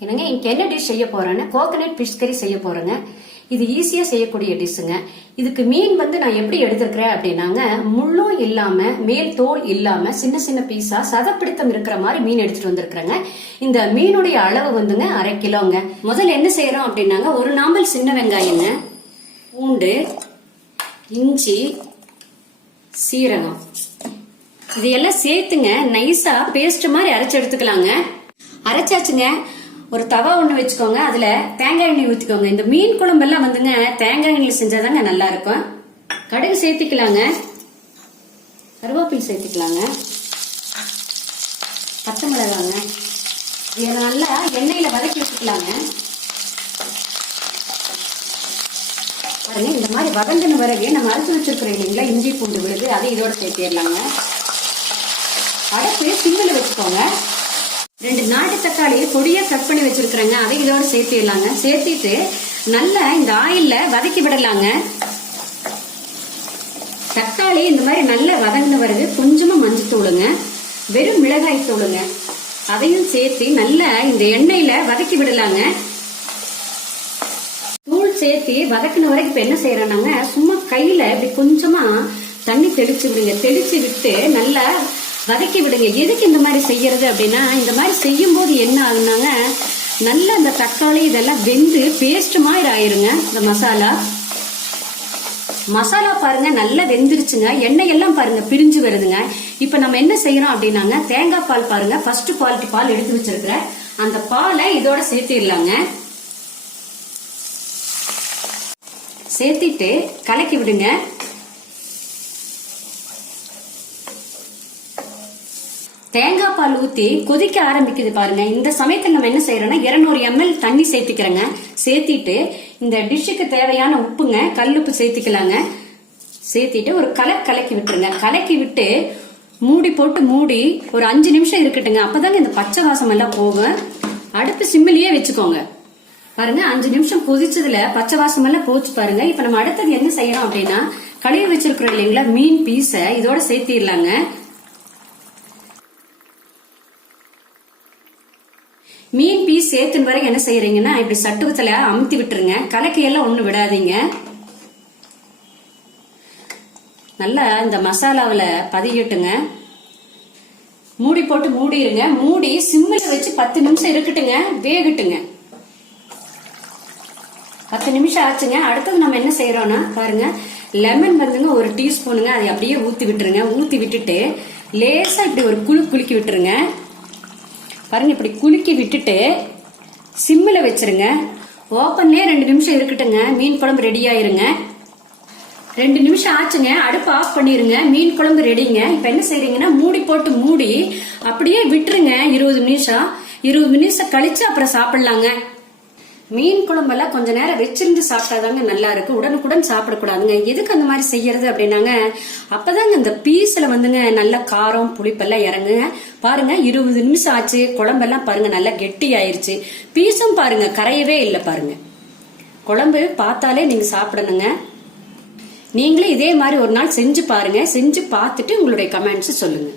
என்னங்க இன்னைக்கு என்ன டிஷ் செய்ய போறேன்னா கோகனட் ஃபிஷ் கறி செய்ய போறேங்க. இது ஈஸியா செய்யக்கூடிய டிஷ்ஷுங்க. இதுக்கு மீன் நான் எப்படி எடுத்திருக்கிறேன் அப்படின்னாங்க, முள்ளும் இல்லாம மேல் தோல் இல்லாம சின்ன சின்ன பீஸா சதப்பிடித்தம் இருக்கிற மாதிரி மீன் எடுத்துட்டு வந்திருக்கிறேங்க. இந்த மீனுடைய அளவு ½ கிலோங்க. முதல்ல என்ன செய்யறோம் அப்படின்னாங்க, ஒரு நாம்பல் சின்ன வெங்காயங்க, பூண்டு, இஞ்சி, சீரகம் இதையெல்லாம் சேர்த்துங்க நைஸா பேஸ்ட் மாதிரி அரைச்சு எடுத்துக்கலாங்க. அரைச்சாச்சுங்க. ஒரு தவா ஒண்ணு வச்சுக்கோங்க, அதுல தேங்காய் எண்ணெய் ஊத்திக்கோங்க. இந்த மீன் குழம்பெல்லாம் தேங்காய் எண்ணெய் செஞ்சாதாங்க நல்லா இருக்கும். கடுகு சேர்த்திக்கலாங்க, கருவேப்பிலை சேர்த்திக்கலாங்க, பச்சை மிளகாங்க. இதை நல்லா எண்ணெயில வதக்கி வச்சுக்கலாங்க. பாருங்க, இந்த மாதிரி வதங்கின பிறகு நம்ம அரைச்சு வச்சிருக்கிறோம் இல்லைங்களா இஞ்சி பூண்டு விழுது, அதை இதோட சேர்த்திடலாங்க. அடுப்பு சிம்மில் வச்சுக்கோங்க. 2 நாட்டு தக்காளி பொடியா கட் பண்ணி வச்சிருக்கிறேங்க, அதை இதோட சேர்த்திடலாங்க. சேர்த்திட்டு நல்லா இந்த ஆயில்ல வதக்கி விடலாங்க. தக்காளி இந்த மாதிரி நல்லா வதங்கின பிறகு கொஞ்சமா மஞ்சள் தூளுங்க, வெறும் மிளகாய் தூளுங்க, அதையும் சேர்த்து நல்லா இந்த எண்ணெயில வதக்கி விடலாங்க. தூள் சேர்த்து வதக்கின வரைக்கும் இப்ப என்ன செய்யறோம்னாங்க, சும்மா கையில இப்படி கொஞ்சமா தண்ணி தெளிச்சு விடுங்க. தெளிச்சு விட்டு நல்லா வதக்கி விடுங்க. எதுக்கு இந்த மாதிரி செய்யறது அப்படின்னா, இந்த மாதிரி செய்யும் போது என்ன ஆகுனாங்க, நல்லா இந்த தக்காளி இதெல்லாம் வெந்து பேஸ்ட் மாதிரி ஆயிருங்க. இந்த மசாலா பாருங்க நல்லா வெந்துருச்சுங்க. எண்ணெய் எல்லாம் பாருங்க பிரிஞ்சு வருதுங்க. இப்ப நம்ம என்ன செய்யறோம் அப்படின்னாங்க, தேங்காய் பால் பாருங்க, ஃபர்ஸ்ட் குவாலிட்டி பால் எடுத்து வச்சிருக்கிற அந்த பாலை இதோட சேர்த்திடலாங்க. சேர்த்திட்டு கலக்கி விடுங்க. தேங்காய் பால் ஊத்தி கொதிக்க ஆரம்பிக்குது பாருங்க. இந்த சமயத்தில் நம்ம என்ன செய்யறோம்னா 200 ml தண்ணி சேர்த்திக்கிறேங்க. சேர்த்திட்டு இந்த டிஷ்ஷுக்கு தேவையான உப்புங்க, கல்லுப்பு சேர்த்திக்கலாங்க. சேர்த்திட்டு ஒரு கலக்கி விட்டுருங்க. கலக்கி விட்டு மூடி போட்டு மூடி ஒரு 5 நிமிஷம் இருக்கட்டுங்க. அப்பதாங்க இந்த பச்சை வாசம் எல்லாம் போகும். அடுப்பு சிம்மிலேயே வச்சுக்கோங்க. பாருங்க, 5 நிமிஷம் கொதிச்சதுல பச்சை வாசம் எல்லாம் போச்சு பாருங்க. இப்ப நம்ம அடுத்தது என்ன செய்யறோம் அப்படின்னா, கழுவி வச்சிருக்கிறோம் இல்லைங்களா மீன் பீஸ இதோட சேர்த்திடலாங்க. மீன் பீஸ் சேர்த்துன வரைக்கும் என்ன செய்யறீங்கன்னா, இப்படி சட்டுவத்துல அமுத்தி விட்டுருங்க. கலக்கையெல்லாம் ஒண்ணு விடாதீங்க. நல்லா இந்த மசாலாவில பதியட்டுங்க. மூடி போட்டு மூடிடுங்க. மூடி சிம்மில் வச்சு 10 நிமிஷம் இருக்கட்டுங்க, வேகட்டுங்க. 10 நிமிஷம் ஆச்சுங்க. அடுத்தது நம்ம என்ன செய்யறோம்னா பாருங்க, லெமன் ஒரு டீஸ்பூனுங்க, அதை அப்படியே ஊத்தி விட்டுருங்க. ஊத்தி விட்டுட்டு லேசா இப்படி ஒரு குலுக்கி விட்டுருங்க. பாருங்க, இப்படி குலுக்கி விட்டுட்டு சிம்மில் வச்சிருங்க. ஓப்பன்லயே 2 நிமிஷம் இருக்கட்டுங்க. மீன் குழம்பு ரெடி ஆயிருங்க. 2 நிமிஷம் ஆச்சுங்க. அடுப்பு ஆஃப் பண்ணிருங்க. மீன் குழம்பு ரெடிங்க. இப்ப என்ன செய்றீங்கன்னா, மூடி போட்டு மூடி அப்படியே விட்டுருங்க. 20 நிமிஷம் கழிச்சு அப்புறம் சாப்பிடலாங்க. மீன் குழம்பெல்லாம் கொஞ்ச நேரம் வச்சிருந்து சாப்பிட்டாதாங்க நல்லா இருக்கு. உடனுக்குடன் சாப்பிடக்கூடாதுங்க. எதுக்கு அந்த மாதிரி செய்யறது அப்படின்னாங்க, அப்பதாங்க இந்த பீஸ்ல நல்ல காரம் புளிப்பெல்லாம் இறங்குங்க. பாருங்க, 20 நிமிஷம் ஆச்சு. குழம்பெல்லாம் பாருங்க நல்லா கெட்டி ஆயிருச்சு. பீஸும் பாருங்க கரையவே இல்லை. பாருங்க, குழம்பு பார்த்தாலே நீங்க சாப்பிடணுங்க. நீங்களும் இதே மாதிரி ஒரு நாள் செஞ்சு பாருங்க. செஞ்சு பார்த்துட்டு உங்களுடைய கமெண்ட்ஸ் சொல்லுங்க.